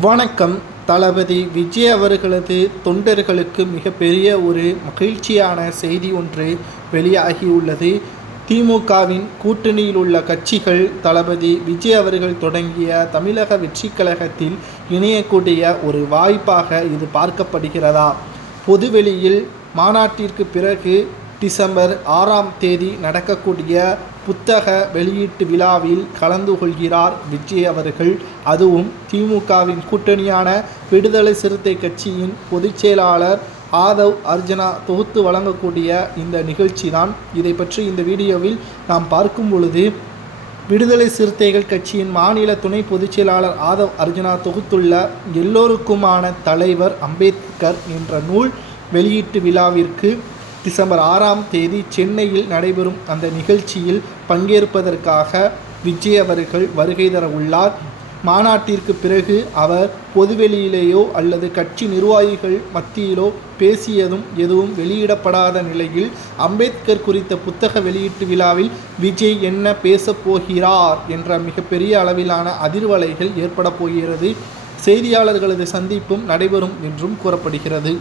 வணக்கம். தளபதி விஜய் அவர்களது தொண்டர்களுக்கு மிகப்பெரிய ஒரு மகிழ்ச்சியான செய்தி ஒன்று வெளியாகியுள்ளது. திமுகவின் கூட்டணியில் உள்ள கட்சிகள் தளபதி விஜய் அவர்கள் தொடங்கிய தமிழக வெற்றி கழகத்தில் இணையக்கூடிய ஒரு வாய்ப்பாக இது பார்க்கப்படுகிறதா? பொதுவெளியில் மாநாட்டிற்கு பிறகு டிசம்பர் ஆறாம் தேதி நடக்கக்கூடிய புத்தக வெளியீட்டு விழாவில் கலந்து கொள்கிறார் விஜய் அவர்கள். அதுவும் திமுகவின் கூட்டணியான விடுதலை சிறுத்தை கட்சியின் பொதுச் செயலாளர் ஆதவ் அர்ஜுனா தொகுத்து வழங்கக்கூடிய இந்த நிகழ்ச்சி தான் இதை பற்றி இந்த வீடியோவில் நாம் பார்க்கும் பொழுது விடுதலை சிறுத்தைகள் கட்சியின் மாநில துணை பொதுச் செயலாளர் ஆதவ் அர்ஜுனா தொகுத்துள்ள எல்லோருக்குமான தலைவர் அம்பேத்கர் என்ற நூல் வெளியீட்டு விழாவிற்கு டிசம்பர் ஆறாம் தேதி சென்னையில் நடைபெறும் அந்த நிகழ்ச்சியில் பங்கேற்பதற்காக விஜய் அவர்கள் வருகை தர உள்ளார். மாநாட்டிற்கு பிறகு அவர் பொதுவெளியிலேயோ அல்லது கட்சி நிர்வாகிகள் மத்தியிலோ பேசியதும் எதுவும் வெளியிடப்படாத நிலையில் அம்பேத்கர் குறித்த புத்தக வெளியீட்டு விழாவில் விஜய் என்ன பேசப் போகிறார் என்ற மிகப்பெரிய அளவிலான அதிர்வலைகள் ஏற்பட போகிறது. செய்தியாளர்களது சந்திப்பும் நடைபெறும் என்றும் கூறப்படுகிறது.